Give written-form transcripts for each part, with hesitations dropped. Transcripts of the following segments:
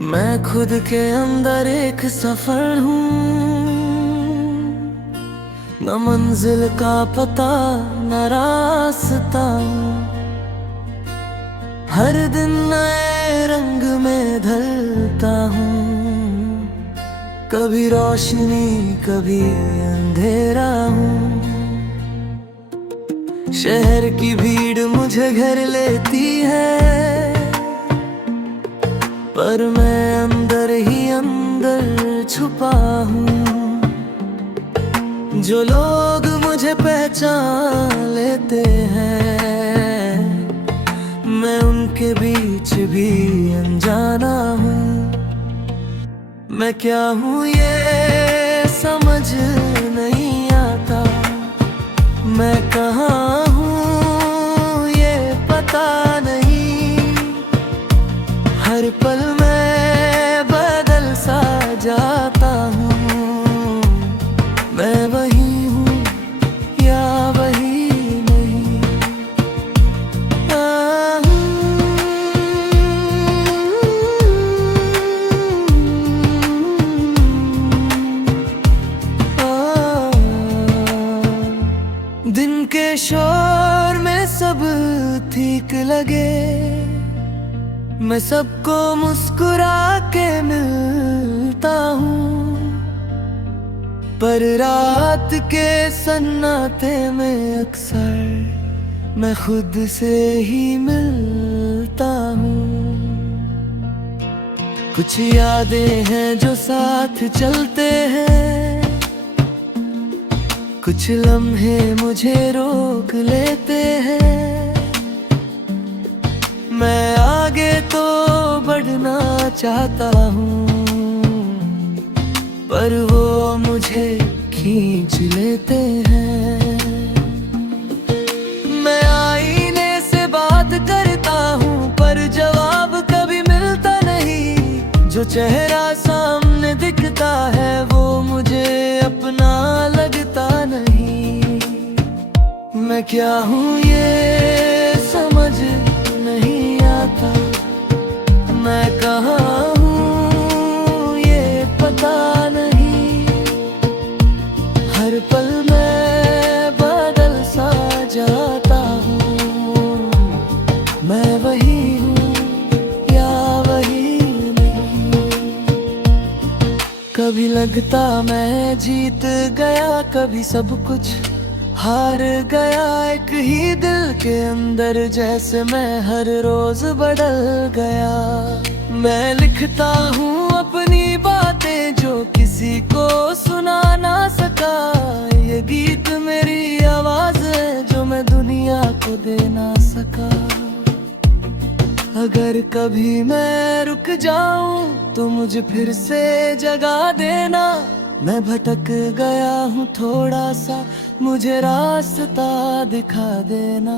मैं खुद के अंदर एक सफर हूँ, न मंजिल का पता न रास्ता। हर दिन नए रंग में ढलता हूँ, कभी रोशनी कभी अंधेरा हूँ। शहर की भीड़ मुझे घर लेती है, पर मैं अंदर ही अंदर छुपा हूँ। जो लोग मुझे पहचान लेते हैं, मैं उनके बीच भी अनजाना हूँ। मैं क्या हूँ ये समझ नहीं आता, मैं कहाँ हूँ ये पता नहीं। हर पल मैं बदल सा जाता हूँ, मैं वही हूँ या वही नहीं। दिन के शोर में सब ठीक लगे, मैं सबको मुस्कुरा के मिलता हूँ, पर रात के सन्नाटे में अक्सर मैं खुद से ही मिलता हूँ। कुछ यादें हैं जो साथ चलते हैं, कुछ लम्हे मुझे रोक लेते हैं। मैं आगे तो बढ़ना चाहता हूँ, पर वो मुझे खींच लेते हैं। मैं आईने से बात करता हूँ, पर जवाब कभी मिलता नहीं। जो चेहरा सामने दिखता है वो मुझे अपना लगता नहीं। मैं क्या हूँ ये समझ नहीं आता, मैं कहाँ हूँ ये पता नहीं। हर पल मैं बदल सा जाता हूँ, मैं वही हूँ या वही नहीं। कभी लगता मैं जीत गया, कभी सब कुछ हार गया। एक ही दिल के अंदर जैसे मैं हर रोज बदल गया। मैं लिखता हूँ अपनी बातें जो किसी को सुना ना सका। ये गीत मेरी आवाज है जो मैं दुनिया को दे ना सका। अगर कभी मैं रुक जाऊं तो मुझे फिर से जगा देना। मैं भटक गया हूँ थोड़ा सा, मुझे रास्ता दिखा देना।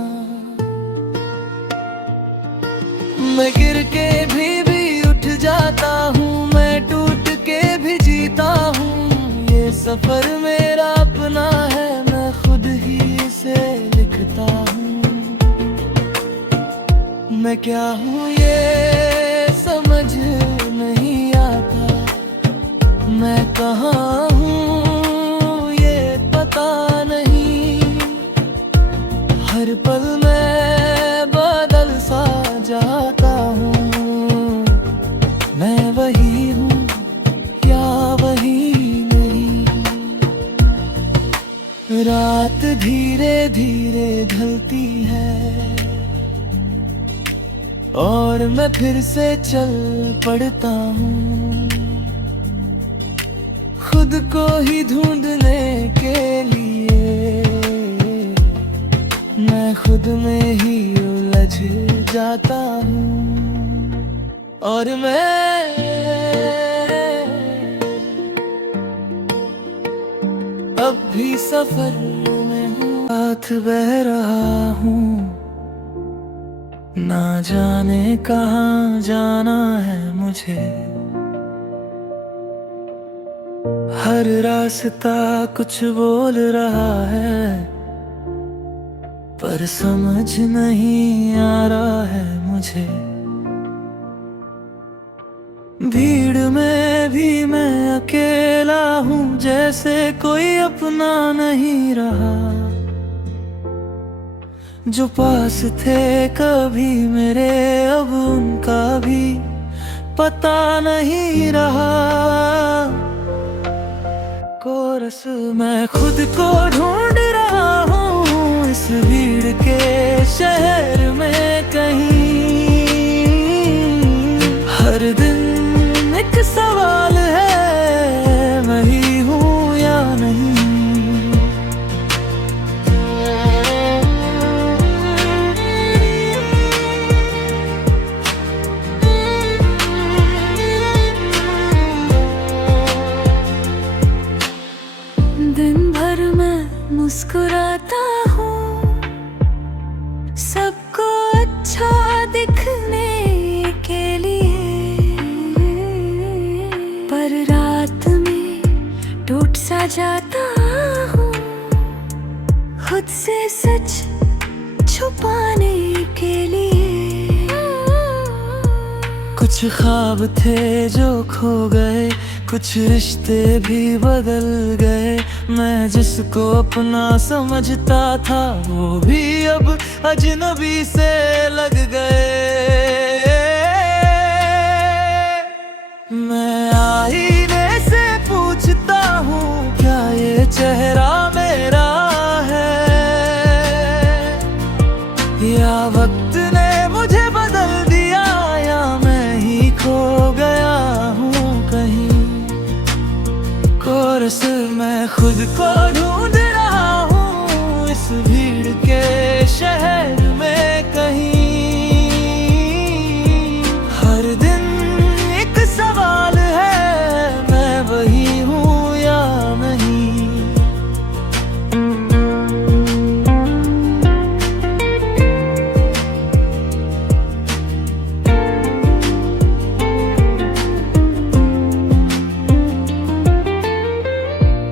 मैं गिर के भी उठ जाता हूँ, मैं टूट के भी जीता हूँ। ये सफर मेरा अपना है, मैं खुद ही इसे लिखता हूँ। मैं क्या हूँ ये समझ नहीं आता, मैं कहाँ हूँ ये पता नहीं। हर पल मैं बदल सा जाता हूँ, मैं वही हूँ या वही नहीं। रात धीरे धीरे ढलती है और मैं फिर से चल पड़ता हूँ। खुद को ही ढूंढने के लिए मैं खुद में ही उलझ जाता हूँ। और मैं अब भी सफर में हूँ, साथ बह रहा हूँ। ना जाने कहाँ जाना है मुझे, हर रास्ता कुछ बोल रहा है, पर समझ नहीं आ रहा है मुझे। भीड़ में भी मैं अकेला हूँ, जैसे कोई अपना नहीं रहा। जो पास थे कभी मेरे, अब उनका भी पता नहीं रहा। कोरस मैं खुद को ढूंढ रहा हूँ इस भीड़ के शहर में कहीं। हर दिन एक सवाल है, मैं ही हूँ या नहीं। दिन भर मैं मुस्कुराता हूँ, सबको अच्छा दिखने के लिए, पर रात में टूट सा जाता हूँ खुद से सच छुपाने के लिए। कुछ ख्वाब थे जो खो गए, कुछ रिश्ते भी बदल गए। मैं जिसको अपना समझता था, वो भी अब अजनबी से लग गए। मैं आईने से पूछता हूँ, क्या ये चेहरा मेरा है, या वक्त ने मुझे बदल दिया, या मैं ही खो गया हूँ कहीं। कोरस मैं खुद को ढूंढ रहा हूँ इस भीड़ के शहर में कहीं। हर दिन एक सवाल है, मैं वही हूँ या नहीं।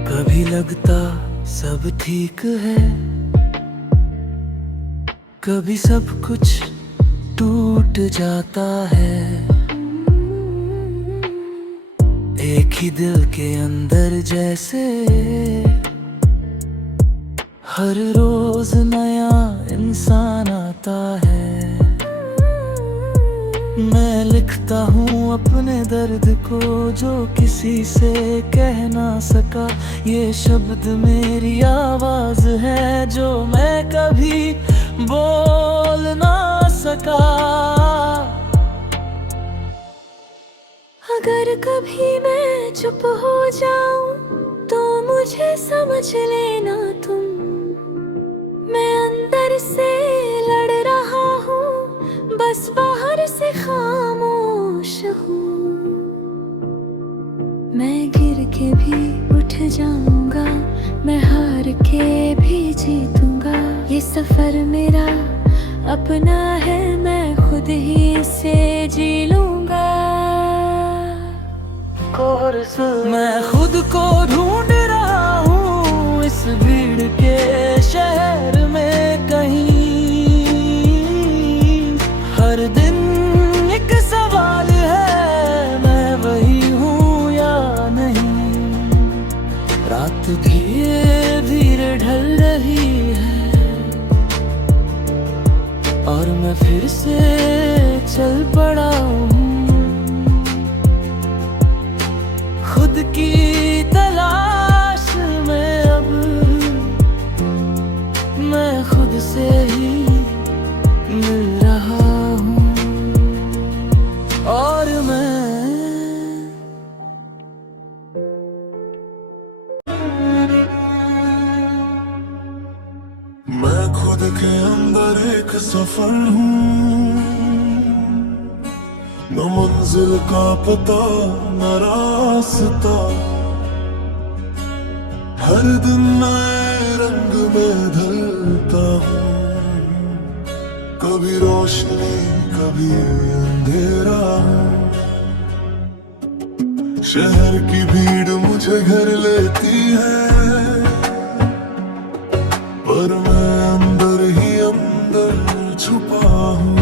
कभी लगता सब ठीक है, कभी सब कुछ टूट जाता है। एक ही दिल के अंदर जैसे हर रोज नया इंसान आता है। मैं लिखता हूँ अपने दर्द को, जो किसी से कह ना सका। ये शब्द मेरी आवाज है, जो मैं कभी बोल ना सका। अगर कभी मैं चुप हो जाऊं, तो मुझे समझ लेना तुम। मैं अंदर से लड़ रहा हूँ, बस बाहर से खामोश हूँ। मैं गिर के भी उठ जाऊंगा, मैं हार के भी जीतूंगा। ये सफर मेरा अपना है, मैं खुद ही से जी लूंगा। कोरस मैं खुद को ढूंढ रहा हूँ इस भीड़ के शहर में कहीं। हर दिन एक सवाल है, मैं वही हूँ या नहीं। रात धीरे धीरे ढल रही है, और मैं फिर से चल पड़ा हूँ खुद की तलाश में। अब मैं खुद से ही मिल रहा हूँ, और मैं खुद के अंदर एक सफर हूँ, न मंजिल का पता न रास्ता। हर दिन नए रंग में ढलता हूँ, कभी रोशनी कभी अंधेरा हूँ। शहर की भीड़ मुझे घर लेती है, पर मैं अंदर ही अंदर छुपा हूँ।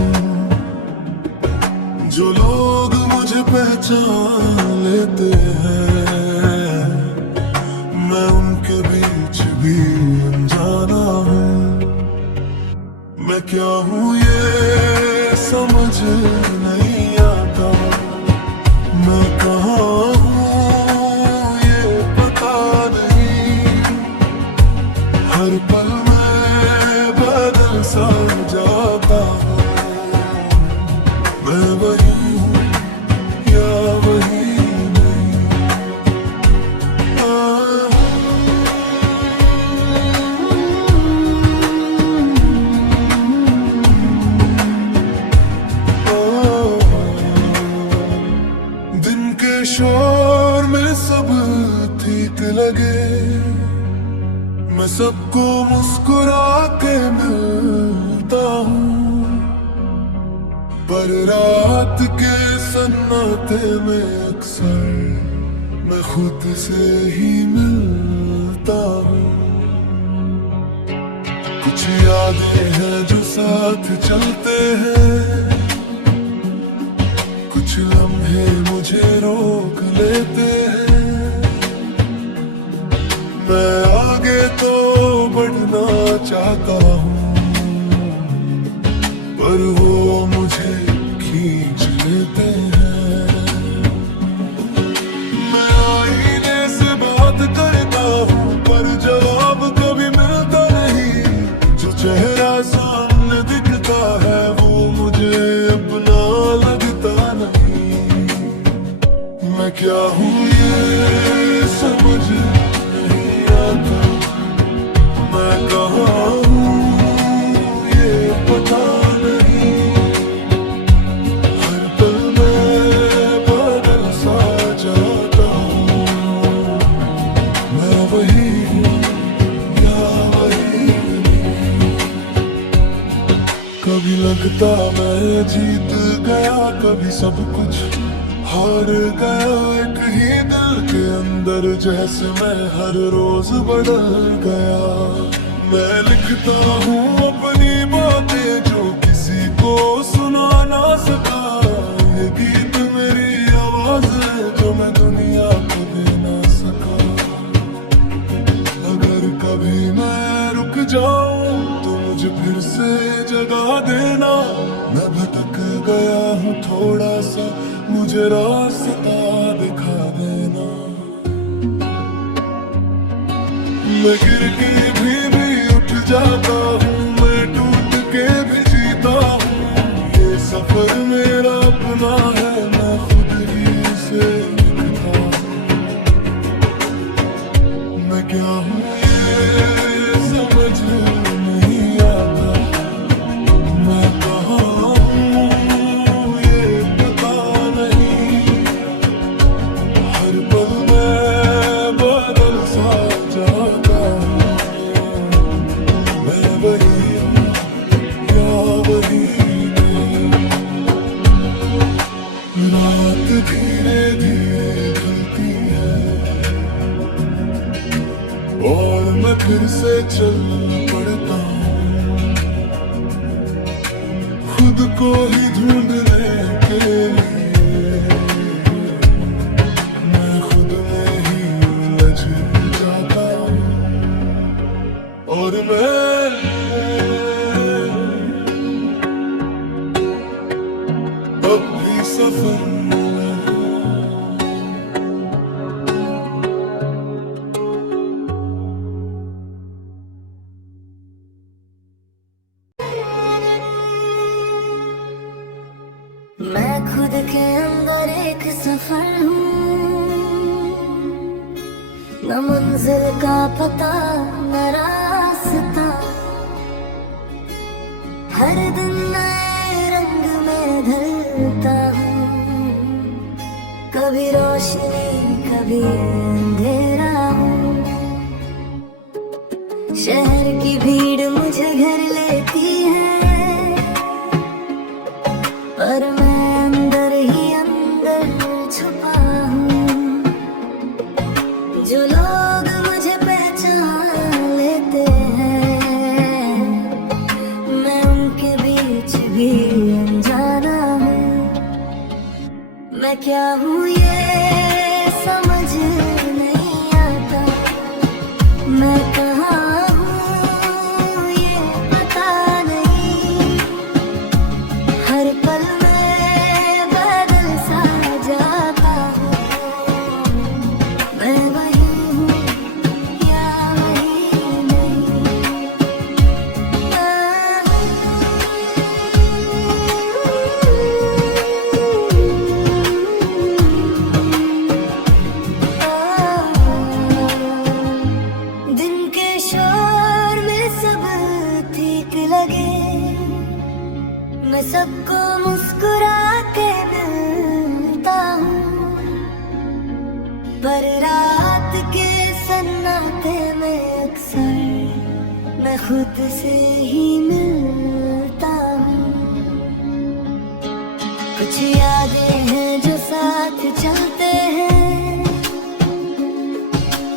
जो लोग मुझे पहचान पहचान लेते हैं। मैं उनके बीच भी अनजाना हूँ। मैं क्या हूँ ये समझ नहीं आता। मैं कहाँ हूँ ये पता नहीं। हर पल में बदल सा जाता हूँ। मैं वही हूँ या वही नहीं। दिन के शोर में सब ठीक लगे। मैं सबको मुस्कुरा के मिलता हूँ। पर रात के सन्नाटे में अक्सर मैं खुद से ही मिलता हूँ। कुछ यादें हैं जो साथ चलते हैं। कुछ लम्हे मुझे रोक लेते हैं। मैं आगे तो बढ़ना चाहता हूँ, पर वो मुझे खींच लेते हैं। मैं आईने से बात करता हूँ, पर जवाब कभी मिलता नहीं। जो चेहरा सामने दिखता है वो मुझे अपना लगता नहीं। मैं क्या हूँ ये समझ नहीं आता। मैं कहाँ हूँ ये पता नहीं। हर पल में बदल सा जाता हूँ। मैं वही हूँ या वही नहीं। कभी लगता मैं जीत गया, कभी सब कुछ हार गया। एक ही दिल के अंदर जैसे मैं हर रोज बदल गया। मैं लिखता हूँ अपनी बातें जो किसी को सुना ना सका। ये गीत मेरी आवाज है जो मैं दुनिया को दे ना सका। अगर कभी मैं रुक जाऊं तो मुझे फिर से जगा देना। मैं भटक गया हूँ थोड़ा सा, मुझे रास्ता दिखा देना। मैं गिर के भी उठ जाता हूँ। मैं टूट के भी जीता हूँ। ये सफर मेरा अपना है, मैं खुद ही से लिखता हूँ। मैं क्या हूँ ये समझ नहीं आता। मैं कहाँ हूँ ये पता नहीं। हर पल में बदल सा जाता हूँ। मैं वही हूँ या वही नहीं। रात धीरे धीरे ढलती है और मैं फिर से चल पड़ता हूँ। खुद को ही ढूंढने के लिए मैं खुद में ही उलझ जाता हूँ। और मैं अब भी सफर में हूँ। मैं खुद के अंदर एक सफर हूँ। न मंजिल का पता न रास्ता। हर दिन नए रंग में ढलता हूँ। कभी रोशनी कभी अंधेरा हूँ। शहर की भीड़ मुझे घर लेती है, पर मैं अंदर ही अंदर छुपा हूँ। जो लोग मुझे पहचान लेते हैं, मैं उनके बीच भी अनजाना हूँ। मैं क्या हूँ ये समझ नहीं आता, मैं कहाँ हूँ ये पता नहीं। हर पल में बदल सा जाता हूँ, मैं वही हूँ या वही नहीं। दिन के शोर में सब ठीक लगे, मैं सबको मुस्कुरा के मिलता हूँ, पर रात के सन्नाटे में अक्सर मैं खुद से ही मिलता हूँ। कुछ यादें हैं जो साथ चलते हैं,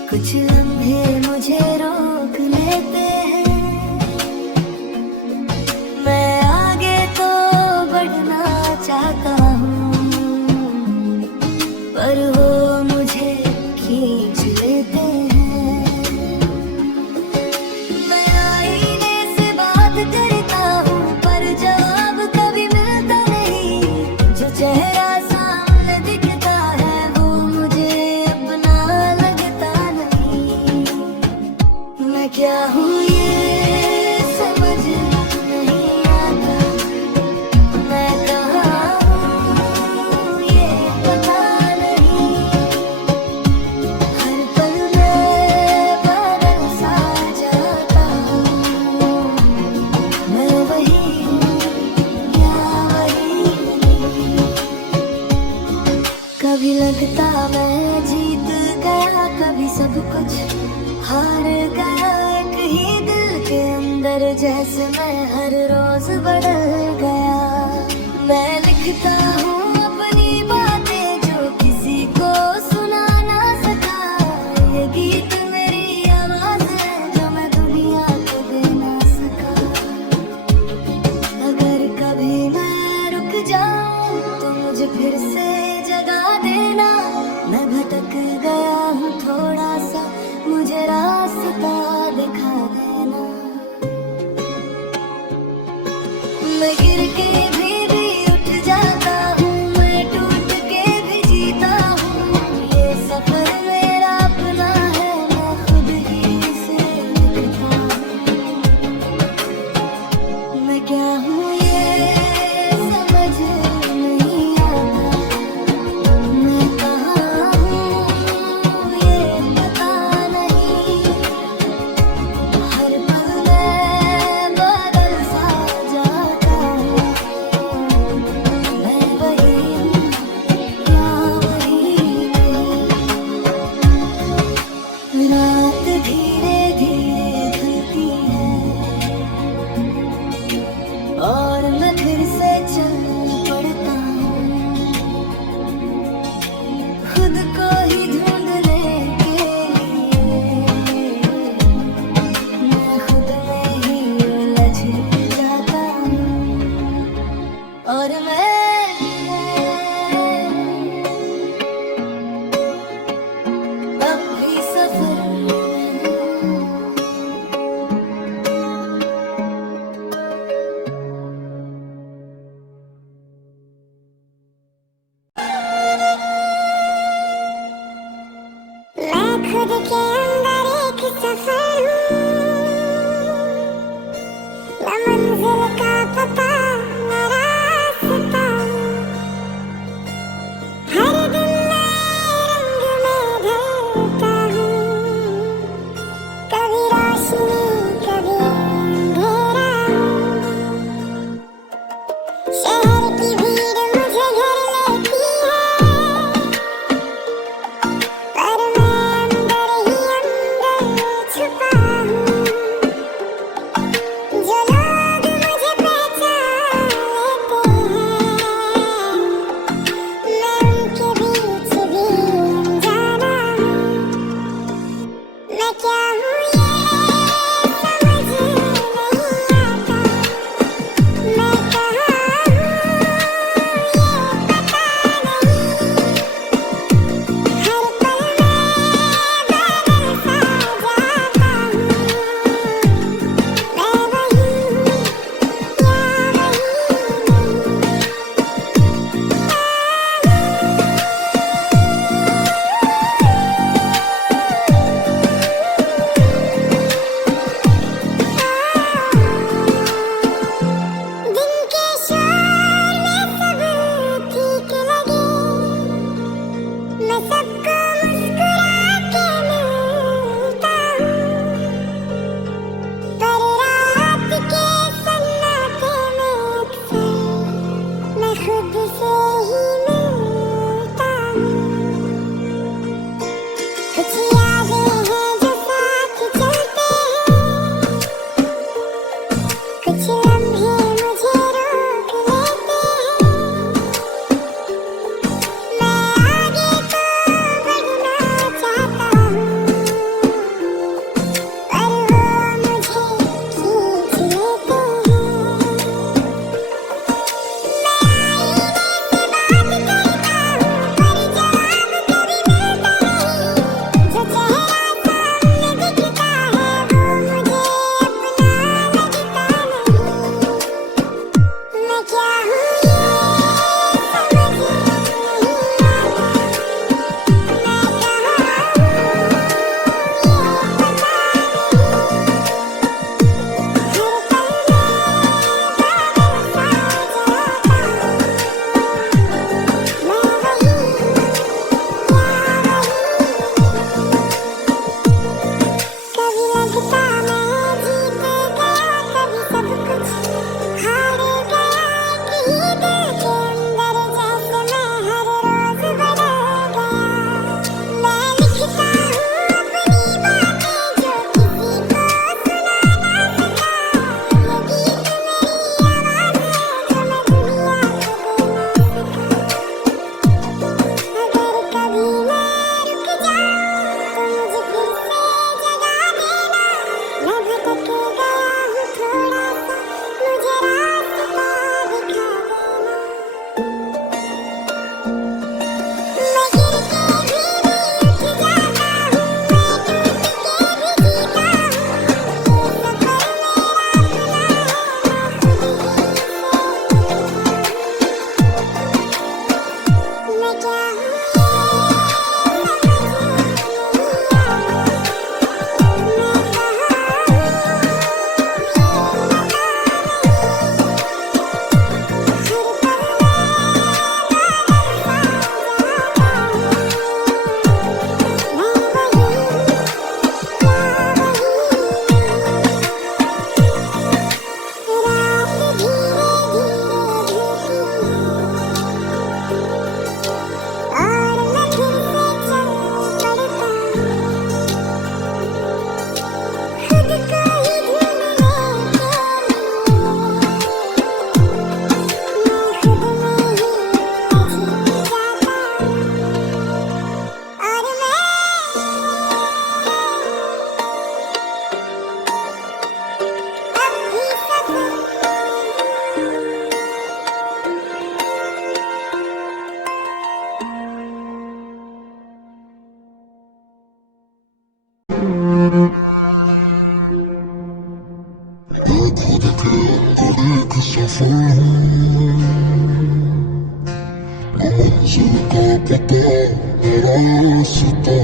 कुछ लम्हे मुझे रोक लेते हैं। मैं आगे तो बढ़ना चाहता हूँ, पर वो मुझे खींच लेते हैं। मैं आईने से बात करता हूँ, पर जवाब कभी मिलता नहीं। जो चेहरा सामने दिखता है वो मुझे अपना लगता नहीं। मैं क्या हूँ ये समझ नहीं आता, मैं कहाँ हूँ ये पता नहीं। हर पल में बदल सा जाता हूँ, मैं वही हूँ या वही नहीं। कभी लगता मैं जीत गया, कभी सब कुछ हार गया। एक ही दिल के अंदर जैसे मैं हर रोज बदल गया। मैं लिखता हूँ अपनी बातें जो किसी को सुना ना सका। ये गीत मेरी आवाज है जो मैं दुनिया को दे ना सका। अगर कभी मैं रुक जाऊं तो मुझे फिर से जगा देना। मैं भटक गया हूँ थोड़ा सा, मुझे रास्ता दिखा देना। मैं गिर के भी उठ जाता हूँ, मैं टूट के भी जीता हूँ। ये सफर मेरा अपना है, मैं खुद ही इसे लिखता हूँ। मैं क्या हूँ ये समझ नहीं आता, मैं कहाँ हूँ ये पता नहीं। हर पल में बदल सा जाता हूँ, मैं वही हूँ या वही नहीं। रात धीरे धीरे ढलती है और मैं फिर से चल पड़ता हूँ। खुद को ही ढूंढने के लिए मैं खुद में ही उलझ जाता हूँ। और मैं अब भी सफर में हूँ। मैं खुद के अंदर एक सफर हूँ, न मंजिल का पता न रास्ता। हर दिन नए रंग में ढलता हूँ, कभी रोशनी कभी अंधेरा हूँ। शहर की भीड़ मुझे घेर लेती है, पर मैं अंदर ही खुद के अंदर एक सफर हूँ, मंजिल का पता न रास्ता,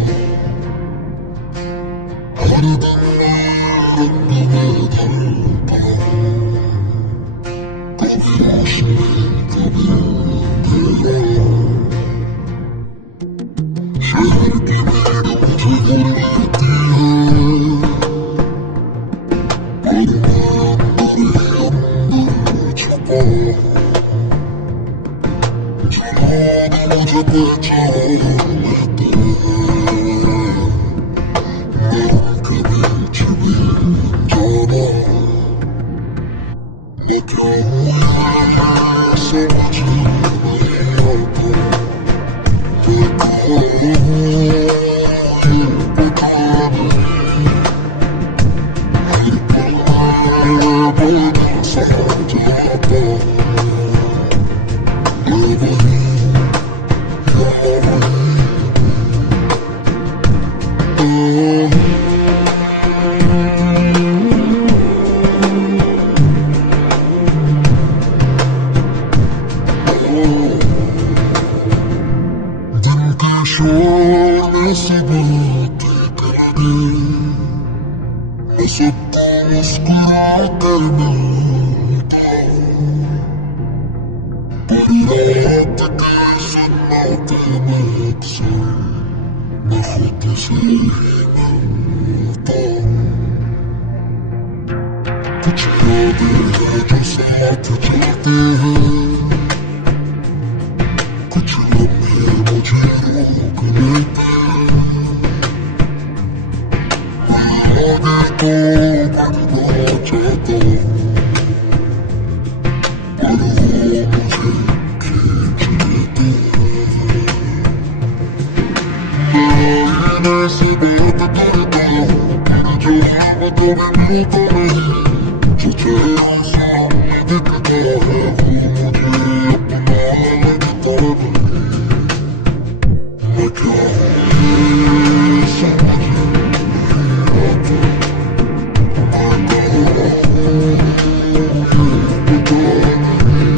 हर दिन रंग में ढलता हूँ, कभी रोशनी कभी अंधेरा, शहर की भीड़ मुझे बुलाती है, पर मैं अंदर छुपा, जहाँ मुझे पहचान लेते हैं, मैं कभी छुपी जाना, मैं क्या हूँ समझ नहीं आता, मैं कहाँ हूँ ये पता नहीं, हर पल में बदल सा जाता, ये वही दिन के शोर में से बातें करके, मैं सबको मुस्कुरा कर मिलता हूँ, पर रात के सन्नाटे में अक्सर मैं खुद से ही मिलता हूँ, कुछ यादें हैं जो साथ चलते हैं, कुछ लम्हे मुझे रोक लेते हैं, मैं आगे तो बढ़ना चाहता हूँ, पर वो मुझे खींच लेते हैं, मैं आईने से बात करता हूँ, पर जो है वो कभी मिलता नहीं, जो चेहरा सामने दिखता है वो मुझे अपना लगता नहीं, मैं क्या हूँ समझ नहीं आता, मैं कहाँ हूँ ये पता नहीं,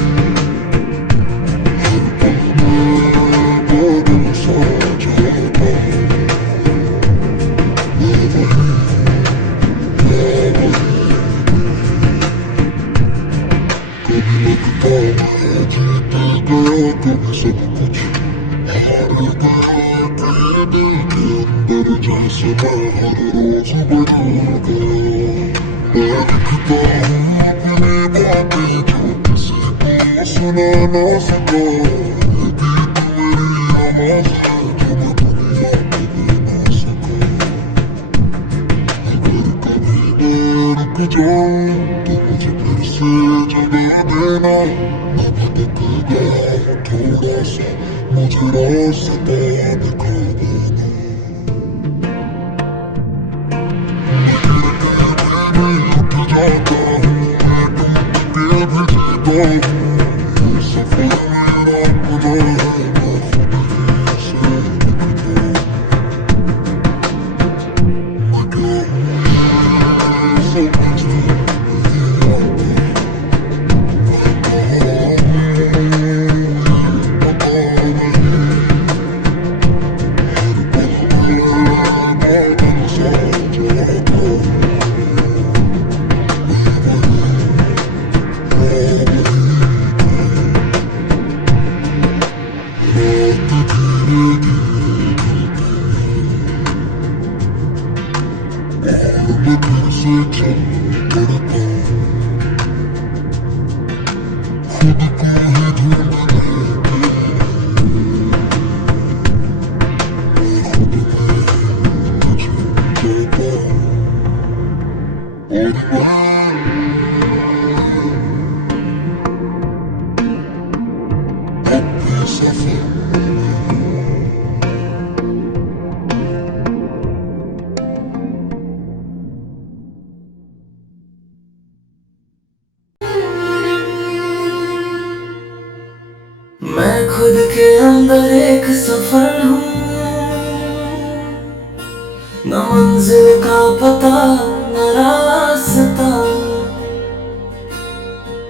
हर पल में बदल सा जाता हूँ, मैं वही कभी लगता मैं जीत गया, कभी सब कुछ हार गया, कहीं दिल के अंदर जैसे मैं हर रोज बदल गया, मैं लिखता हूँ अपनी बातें जो किसी को सुना ना सका, ये गीत मेरी आवाज़ है जो मैं दुनिया को दे ना सका, अगर कभी मैं रुक जाऊँ तो मुझे फिर से जगह देना, मैं भटक गया हूँ थोड़ा सा, मुझे रास्ता दिखा देना, मैं गिर के भी उठ जाता हूँ, मैं टूट के भी जीता हूँ, ये सफर मेरा अपना है, मैं खुद ही से लिखता हूँ, मैं क्या हूँ ये समझ नहीं आता, मैं कहाँ हूँ ये पता नहीं, हर पल में बदल सा जाता हूँ, रात धीरे धीरे ढलती है, और मैं फिर से चल पड़ता हूँ, खुद को ही ढूंढने के, मैं खुद में ही उलझ जाता हूँ, और मैं अपने सफर मैं खुद के अंदर एक सफर हूँ, न मंजिल का पता न रास्ता,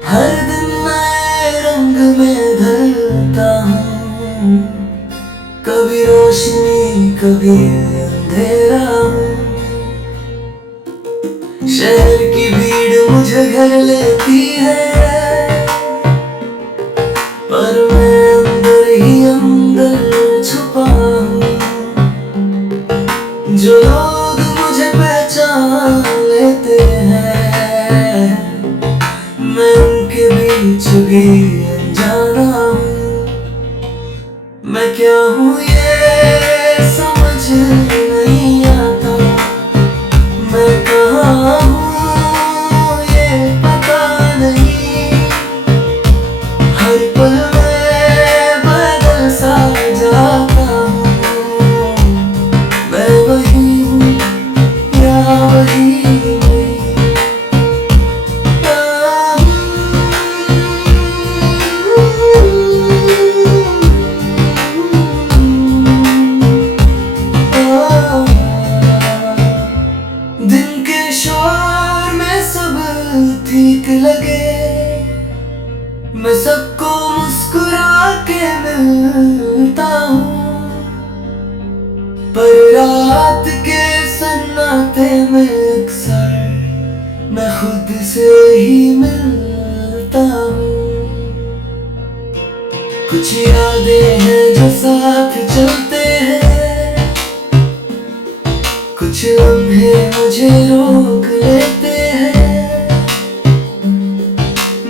हर दिन नए रंग में ढलता हूँ, कभी रोशनी कभी अंधेरा हूँ। शहर की भीड़ मुझे घर लेती है, पर मैं अंदर ही अंदर छुपा हूँ। जो लोग मुझे पहचान लेते हैं, मैं उनके बीच भी अनजाना हूँ। मैं क्या हूँ ये समझ नहीं आता, मैं कहाँ हूँ ये पता नहीं। हर पल मैं बदल सा जाता हूँ, मैं वही हूँ या वही नहीं। दिन के शोर में सब ठीक लगे, मैं सबको मुस्कुरा के मिलता हूँ, पर रात के सन्नाटे में अक्सर मैं खुद से ही मिलता हूँ। कुछ यादें हैं जो साथ चलते हैं, कुछ लम्हे मुझे रोक लेते हैं।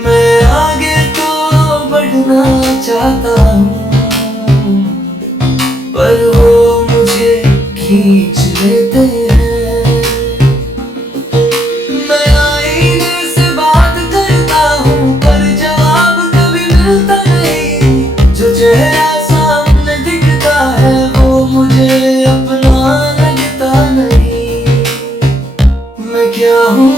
मैं आगे तो बढ़ना चाहता हूँ, पर वो मुझे खींच लेते हैं। मैं आईने से बात करता हूँ, पर जवाब कभी मिलता नहीं। जो चेहरा सामने दिखता है वो मुझे अपना लगता नहीं। मैं क्या हूँ